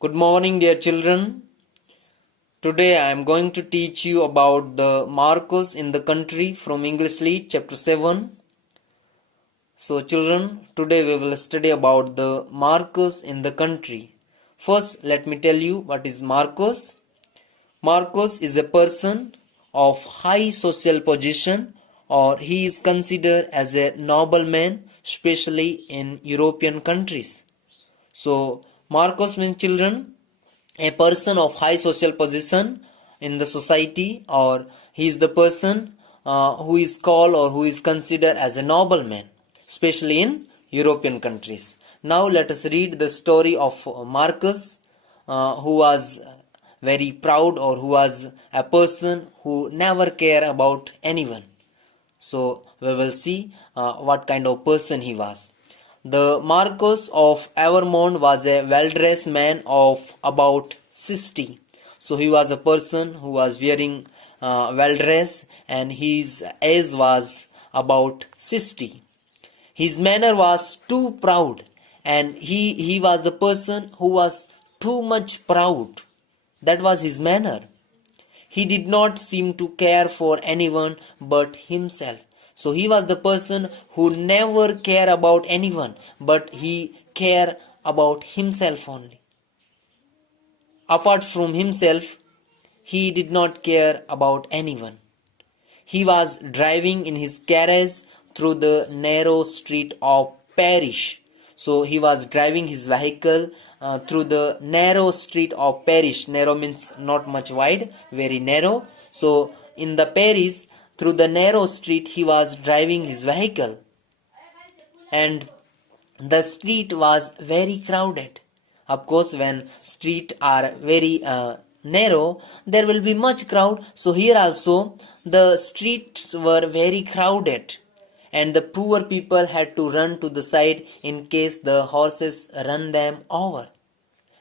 Good morning, dear children. Today I am going to teach you about the Marcos in the country from English Lit, chapter 7. So, children, today we will study about the Marcos in the country. First, let me tell you what is Marcos. Marcos is a person of high social position, or he is considered as a nobleman, especially in European countries. So, Marcos means, children, a person of high social position in the society, or he is the person who is called or who is considered as a nobleman, especially in European countries. Now let us read the story of Marcus, who was very proud, or who was a person who never cared about anyone. So we will see what kind of person he was. The Marquis of Evermont was a well-dressed man of about 60. So he was a person who was wearing well-dressed, and his age was about 60. His manner was too proud, and he was the person who was too much proud. That was his manner. He did not seem to care for anyone but himself. So he was the person who never cared about anyone, but he cared about himself only. Apart from himself, he did not care about anyone. He was driving in his carriage through the narrow street of Paris. So he was driving his vehicle through the narrow street of Paris. Narrow means not much wide, very narrow. So in the Paris, through the narrow street, he was driving his vehicle, and the street was very crowded. Of course, when streets are very narrow, there will be much crowd. So here also the streets were very crowded, and the poor people had to run to the side in case the horses run them over.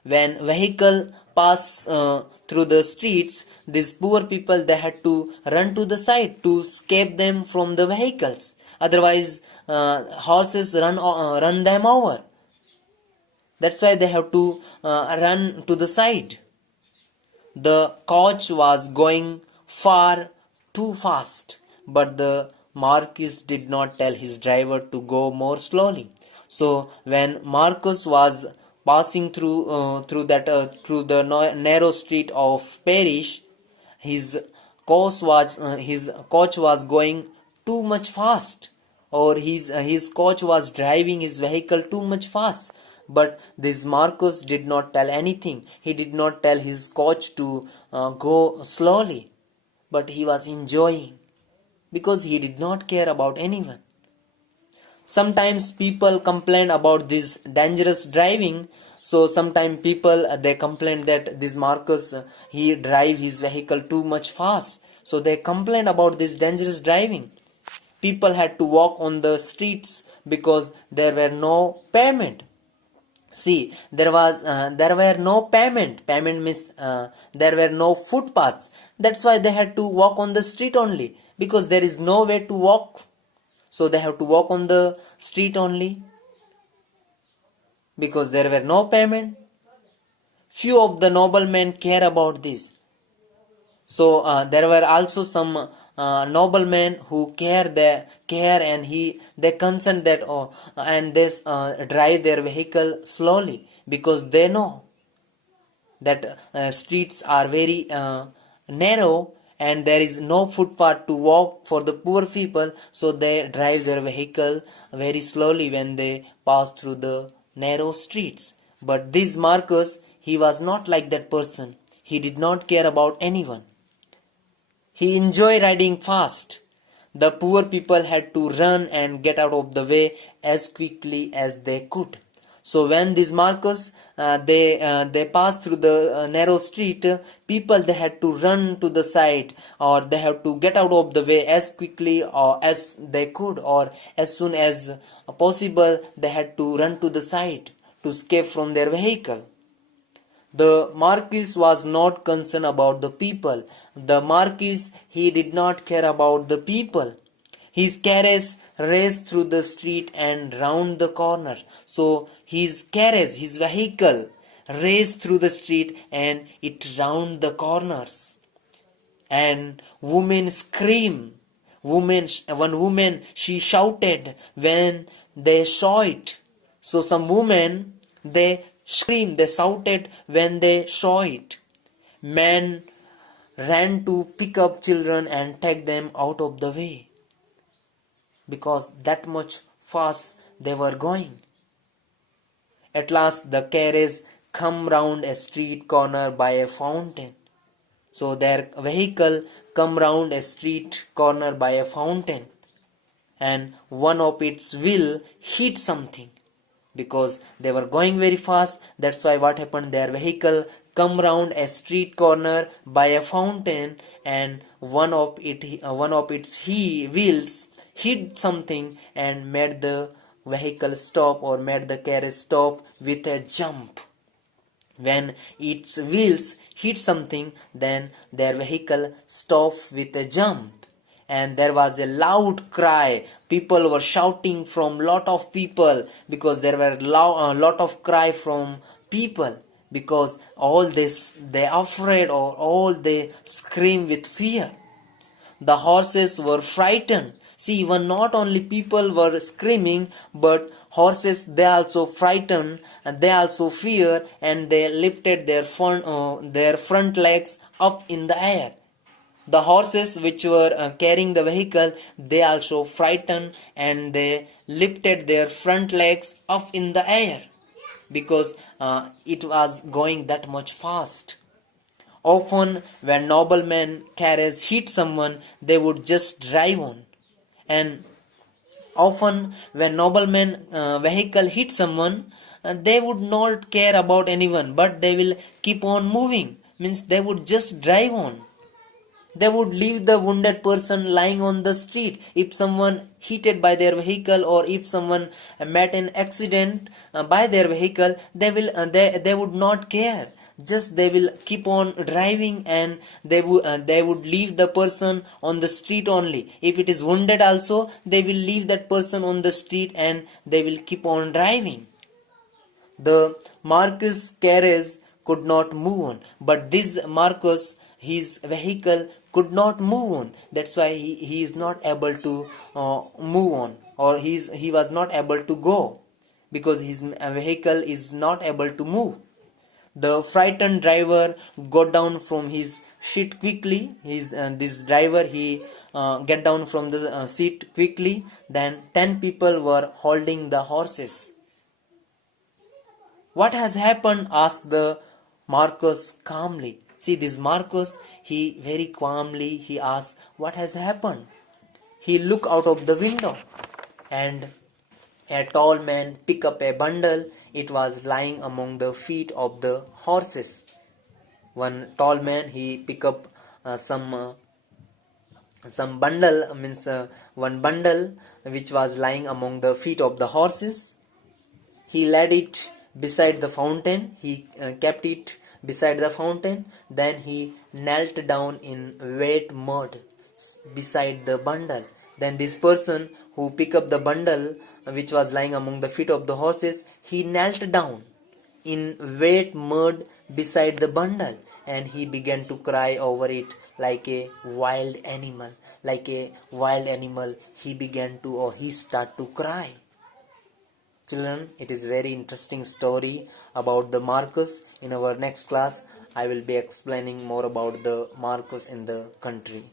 When vehicle pass through the streets, these poor people, they had to run to the side to escape them from the vehicles. Otherwise, horses run them over. That's why they have to run to the side. The coach was going far too fast, but the Marquis did not tell his driver to go more slowly. So when Marcus was passing through the narrow street of Paris, his coach was going too much fast, or his coach was driving his vehicle too much fast. But this Marcus did not tell anything. He did not tell his coach to go slowly, but he was enjoying, because he did not care about anyone. Sometimes people complain about this dangerous driving. So sometimes people they complain that this Marcus he drive his vehicle too much fast. So they complain about this dangerous driving. People had to walk on the streets because there were no pavement. See, there were no pavement. Pavement means there were no footpaths. That's why they had to walk on the street only, because there is no way to walk. So they have to walk on the street only, because there were no pavement. Few of the noblemen care about this. So there were also some noblemen who care and they consent that and they drive their vehicle slowly, because they know that streets are very narrow, and there is no footpath to walk for the poor people. So they drive their vehicle very slowly when they pass through the narrow streets. But this Marcus, he was not like that person. He did not care about anyone. He enjoyed riding fast. The poor people had to run and get out of the way as quickly as they could. So when these Marcus they passed through the narrow street, people they had to run to the side, or they have to get out of the way as quickly or as they could, or as soon as possible they had to run to the side to escape from their vehicle. The Marquis was not concerned about the people. The Marquis, he did not care about the people. His carriage raced through the street and round the corner. So his carriage, his vehicle, raced through the street and it round the corners. And women scream. One woman, she shouted when they saw it. So some women, they screamed, they shouted when they saw it. Men ran to pick up children and take them out of the way, because that much fast they were going. At last the carriage come round a street corner by a fountain. So their vehicle come round a street corner by a fountain, and one of its wheel hit something, because they were going very fast. That's why what happened, their vehicle come round a street corner by a fountain, and one of its wheels hit something and made the vehicle stop, or made the carriage stop with a jump. When its wheels hit something, then their vehicle stopped with a jump. And there was a loud cry. People were shouting from lot of people, because there were lot of cry from people, because all this they afraid, or all they scream with fear. The horses were frightened. See, even not only people were screaming, but horses, they also frightened, and they also fear, and they lifted their front legs up in the air. The horses which were carrying the vehicle, they also frightened, and they lifted their front legs up in the air, because it was going that much fast. Often when noblemen carriage hit someone, they would just drive on. And often when noblemen vehicle hit someone, they would not care about anyone, but they will keep on moving. Means they would just drive on. They would leave the wounded person lying on the street. If someone hit by their vehicle, or if someone met an accident by their vehicle, they would not care. Just they will keep on driving, and they would leave the person on the street only. If it is wounded also, they will leave that person on the street, and they will keep on driving. The Marquis carriage could not move on, but this Marquis, his vehicle could not move on. That's why he is not able to move on, or he was not able to go, because his vehicle is not able to move. The frightened driver got down from his seat quickly. This driver, he get down from the seat quickly. Then 10 people were holding the horses. "What has happened?" asked the Marquis calmly. See, this Marquis, he very calmly he asked, "What has happened?" He looked out of the window, and a tall man picked up a bundle. It was lying among the feet of the horses. One tall man, he picked up some bundle, one bundle which was lying among the feet of the horses. He laid it beside the fountain. He kept it beside the fountain. Then he knelt down in wet mud beside the bundle. Then this person who picked up the bundle which was lying among the feet of the horses, he knelt down in wet mud beside the bundle, and he began to cry over it like a wild animal. Like a wild animal, he began to, or he started to cry. Children, it is very interesting story about the Marquis. In our next class, I will be explaining more about the Marquis in the country.